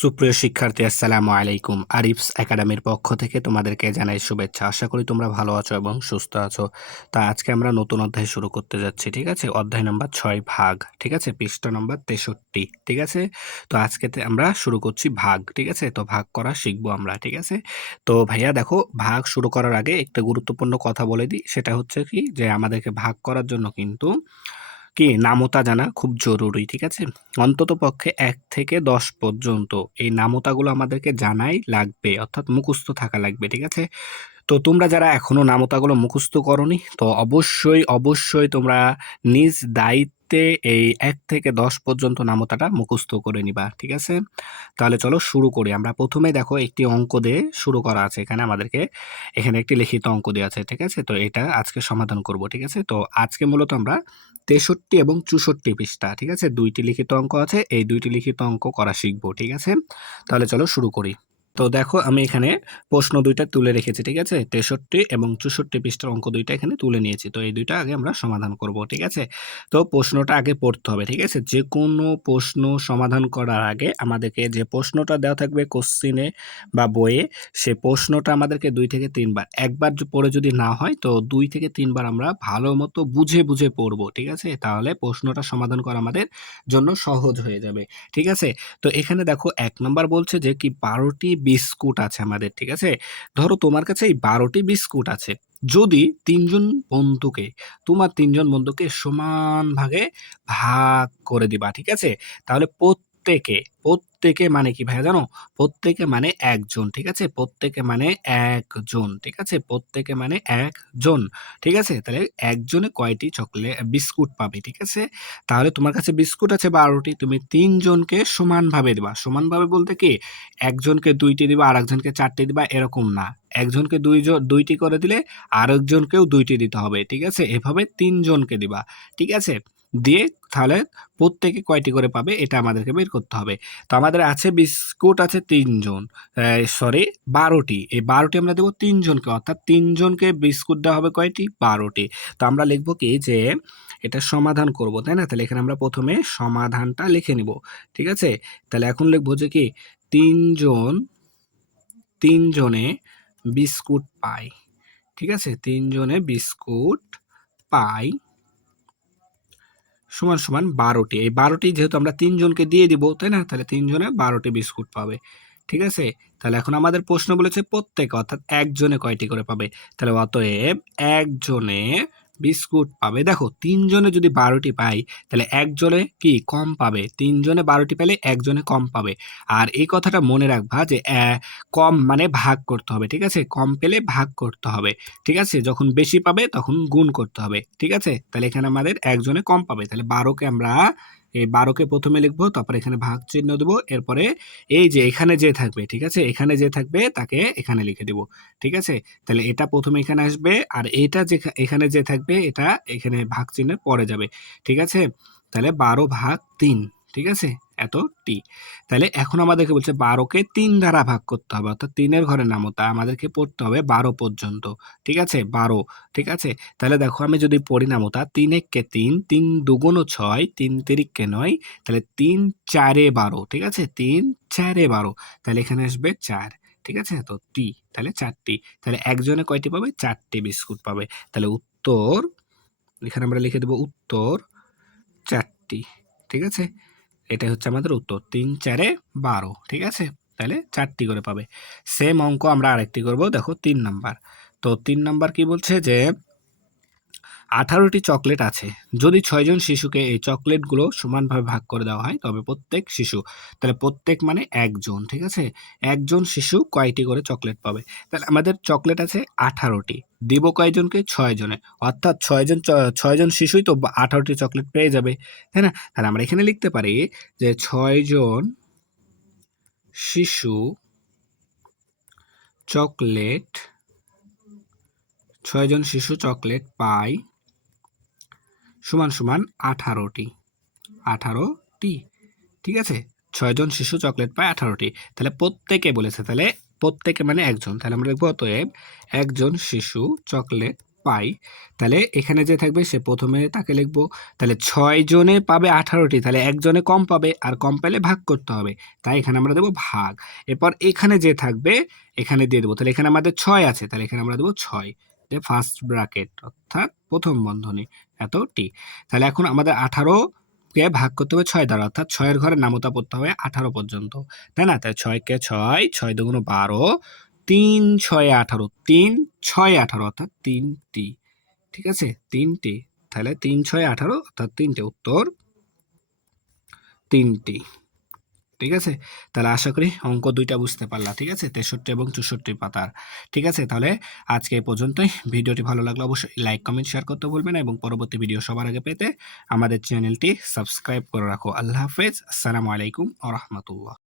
সুপ্রিয় শিক্ষার্থী, আসসালামু আলাইকুম। আরিফস একাডেমির পক্ষ থেকে তোমাদেরকে জানাই শুভেচ্ছা। আশা করি তোমরা ভালো আছো এবং সুস্থ আছো। তা আজকে আমরা নতুন অধ্যায় শুরু করতে যাচ্ছি, ঠিক আছে? অধ্যায় নম্বর 6 ভাগ, ঠিক আছে? পৃষ্ঠা নম্বর 63, ঠিক আছে? তো আজকে আমরা শুরু করছি ভাগ, ঠিক আছে? তো ভাগ করা শিখবো আমরা, ঠিক আছে? তো ভাইয়া দেখো, ভাগ শুরু করার আগে একটা গুরুত্বপূর্ণ কথা বলে দিই। সেটা হচ্ছে কি, যে আমাদেরকে ভাগ করার জন্য কিন্তু নামতা জানা খুব জরুরি, ঠিক আছে? অন্ততপক্ষে ১ থেকে ১০ পর্যন্ত এই নামতাগুলো আমাদেরকে জানাই লাগবে, অর্থাৎ মুখস্থ থাকা লাগবে, ঠিক আছে? তো তোমরা যারা এখনো নামতাগুলো মুখস্থ করোনি, তো অবশ্যই তোমরা নিজ দায়িত্বে এই ১ থেকে ১০ পর্যন্ত নামতাটা মুখস্থ করে নিবা, ঠিক আছে? তাহলে চলো শুরু করি। আমরা ১ম এ দেখো একটি অঙ্ক দিয়ে শুরু করা আছে। এখানে একটি লিখিত অঙ্ক দেয়া আছে, ঠিক আছে? তো এটা আজকে সমাধান করব, ঠিক আছে? তো আজকে মূলত আমরা ৬৩ এবং ৬৪ পৃষ্ঠা, ঠিক আছে? ২ টি লিখিত অঙ্ক আছে। এই ২ টি লিখিত অঙ্ক করা শিখব, ঠিক আছে? তাহলে চলো শুরু করি। তো দেখো, আমি এখানে প্রশ্ন ২ টা তুলে রেখেছি, ঠিক আছে? ৬৩ এবং ৬৪ পৃষ্ঠার অঙ্ক ২ টা এখানে তুলে নিয়েছি। তো এই ২ টা আগে আমরা সমাধান করব, ঠিক আছে? তো প্রশ্নটা আগে পড়তে হবে, ঠিক আছে? যেকোনো প্রশ্ন সমাধান করার আগে আমাদেরকে যে প্রশ্নটা দেওয়া থাকবে কোশ্চেনে বা বইয়ে, সে প্রশ্নটা আমাদেরকে ২ থেকে ৩ বার, একবার পড়ে যদি না হয় তো ২ থেকে ৩ বার আমরা ভালোমতো বুঝে পড়ব, ঠিক আছে? তাহলে প্রশ্নটা সমাধান করা আমাদের জন্য সহজ হয়ে যাবে, ঠিক আছে? তো এখানে দেখো ১ নাম্বার বলছে যে কি ১২ টি বিস্কুট আছে আমাদের, ঠিক আছে? ধরো তোমার কাছে এই ১২ টি বিস্কুট আছে। যদি ৩ জন বন্ধুকে, তোমার ৩ জন বন্ধুকে সমান ভাগে ভাগ করে দিবা, ঠিক আছে? তাহলে প্রত্যেকে মানে কি ভাইয়া জানো? প্রত্যেকে মানে একজন, ঠিক আছে? প্রত্যেকে মানে একজন, ঠিক আছে? প্রত্যেকে মানে একজন, ঠিক আছে? তাহলে একজনে কয়টি বিস্কুট পাবে, ঠিক আছে? তাহলে তোমার কাছে বিস্কুট আছে ১২ টি, তুমি ৩ জনকে সমানভাবে দিবা। সমানভাবে বলতে কি, একজনকে ২ টি দিবা, আরেকজনকে ৪ টি দিবা, এরকম না। একজনকে ২ টি করে দিলে আরেকজনকেও ২ টি দিতে হবে, ঠিক আছে? এভাবে ৩ জনকে দিবা, ঠিক আছে? দিয়ে তাহলে প্রত্যেকে কয়টি করে পাবে এটা আমাদেরকে বের করতে হবে। তো আমাদের আছে বিস্কুট আছে ৩ জন, সরি ১২ টি। এই ১২ টি আমরা দেব ৩ জনকে, অর্থাৎ ৩ জনকে বিস্কুট দেওয়া হবে কয়টি? ১২ টি। তো আমরা লিখব কি, যে এটা সমাধান করব, তাই না? তাহলে এখানে আমরা ১ম এ সমাধানটা লিখে নিব, ঠিক আছে? তাহলে এখন লিখব যে কি ৩ জন ৩ জনে বিস্কুট পায়, ঠিক আছে? ৩ জনে বিস্কুট পায় সমান ১২ টি। এই ১২ টি যেহেতু আমরা ৩ জনকে দিয়ে দিব, তাই না? তাহলে ৩ জনে ১২ টি বিস্কুট পাবে, ঠিক আছে? তাহলে এখন আমাদের প্রশ্ন বলেছে প্রত্যেকে, অর্থাৎ একজনে কয়টি করে পাবে? তাহলে অতএব একজনে বিস্কুট পাবে। দেখো ৩ জনে যদি ১২ টি পায়, তাহলে একজনে কি কম পাবে? ৩ জনে ১২ টি পেলে একজনে কম পাবে। আর এই কথাটা মনে রাখবা যে কম মানে ভাগ করতে হবে, ঠিক আছে? কম পেলে ভাগ করতে হবে, ঠিক আছে? যখন বেশি পাবে তখন গুণ করতে হবে, ঠিক আছে? তাহলে এখানে আমাদের একজনে কম পাবে। তাহলে ১২ কে আমরা এই ১২ কে ১ম এ লিখব, তারপরে এখানে ভাগ চিহ্ন দেব। এরপরে এই যে এখানে যে থাকবে, ঠিক আছে? এখানে যে থাকবে তাকে এখানে লিখে দিব, ঠিক আছে? তাহলে এটা ১ম এ এখানে আসবে, আর এটা এখানে যে থাকবে এটা এখানে ভাগ চিহ্নের পরে যাবে, ঠিক আছে? তাহলে ১২/৩, ঠিক আছে? এতটি। তাহলে এখন আমাদেরকে বলছে ১২ কে ৩ দ্বারা ভাগ করতে হবে, অর্থাৎ ৩ এর ঘরের নামতা আমাদেরকে পড়তে হবে ১২ পর্যন্ত, ঠিক আছে? ১২, ঠিক আছে? তাহলে দেখো আমি যদি পড়ি নামতা, ৩ এক্কে ৩, ৩ দুগুণ ৬, ৩ তিরিক্কে ৯, তাহলে ৩ চারে ১২, ঠিক আছে? ৩ চারে ১২, তাহলে এখানে আসবে ৪, ঠিক আছে? তো তাহলে ৪ টি। তাহলে একজনে কয়টি পাবে? ৪ টি বিস্কুট পাবে। তাহলে উত্তর, এখানে আমরা লিখে দেব উত্তর ৪ টি, ঠিক আছে? এটাই হচ্ছে আমাদের উত্তর। ৩ ৪ ১২, ঠিক আছে? তাহলে ৪ টি করে পাবে। সেম অঙ্ক আমরা আরেকটি করব, দেখো ৩ নাম্বার। তো ৩ নাম্বার কি বলছে, যে ১৮ টি চকলেট আছে। যদি ৬ জন শিশুকে এই চকলেটগুলো সমানভাবে ভাগ করে দেওয়া হয়, তবে প্রত্যেক শিশু, তাহলে প্রত্যেক মানে একজন, ঠিক আছে? একজন শিশু কয়টি করে চকলেট পাবে? তাহলে আমাদের চকলেট আছে ১৮ টি। দিব কয়জনকে? ৬ জনে। অর্থাৎ ৬ জন শিশুই তো ১৮ টি চকলেট পেয়ে যাবে, তাই না? তাহলে আমরা এখানে লিখতে পারি যে ৬ জন শিশু চকলেট ৬ জন শিশু চকলেট পায় সমান ১৮ টি। ১৮ টি, ঠিক আছে? ৬ জন শিশু চকলেট পায় ১৮ টি। তাহলে প্রত্যেকে বলেছে, তাহলে প্রত্যেকে মানে একজন। তাহলে আমরা লিখব অতএব একজন শিশু চকলেট পাই, তাহলে এখানে যে থাকবে সে প্রথমে তাকে লিখবো। তাহলে ৬ জনে পাবে ১৮টি, তাহলে একজনে কম পাবে, আর কম পেলে ভাগ করতে হবে। তাই এখানে আমরা দেবো ভাগ। এরপর এখানে যে থাকবে এখানে দিয়ে দেবো। তাহলে এখানে আমাদের ৬ আছে, তাহলে এখানে আমরা দেবো ৬, যে ফার্স্ট ব্র্যাকেট অর্থাৎ প্রথম বন্ধনী এতটি। তাহলে এখন আমাদের ১৮ কে ভাগ করতে হবে ৬ দ্বারা, অর্থাৎ ৬ এর ঘরে নামতা পড়তে হবে ১৮ পর্যন্ত, তাই না? তাই ৬ কে ৬, ৬ দুগুণ ১২, ৩ ৬ ১৮, ৩ ৬ ১৮ অর্থাৎ ৩টি। ঠিক আছে? ৩টি। তাহলে ৩ ৬ ১৮ অর্থাৎ ৩টে, উত্তর ৩টি। ঠিক আছে? তাহলে আশা করি অঙ্ক ২টা বুঝতে পারলা। ঠিক আছে? ৬৩ এবং ৬৪ পাতার। ঠিক আছে? তাহলে আজকে এই পর্যন্তই। ভিডিওটি ভালো লাগলে অবশ্যই লাইক, কমেন্ট, শেয়ার করতে ভুলবেন না এবং পরবর্তী ভিডিও সবার আগে পেতে আমাদের চ্যানেলটি সাবস্ক্রাইব করে রাখো। আল্লাহ হাফেজ। আসসালামু আলাইকুম ওয়া রাহমাতুল্লাহ।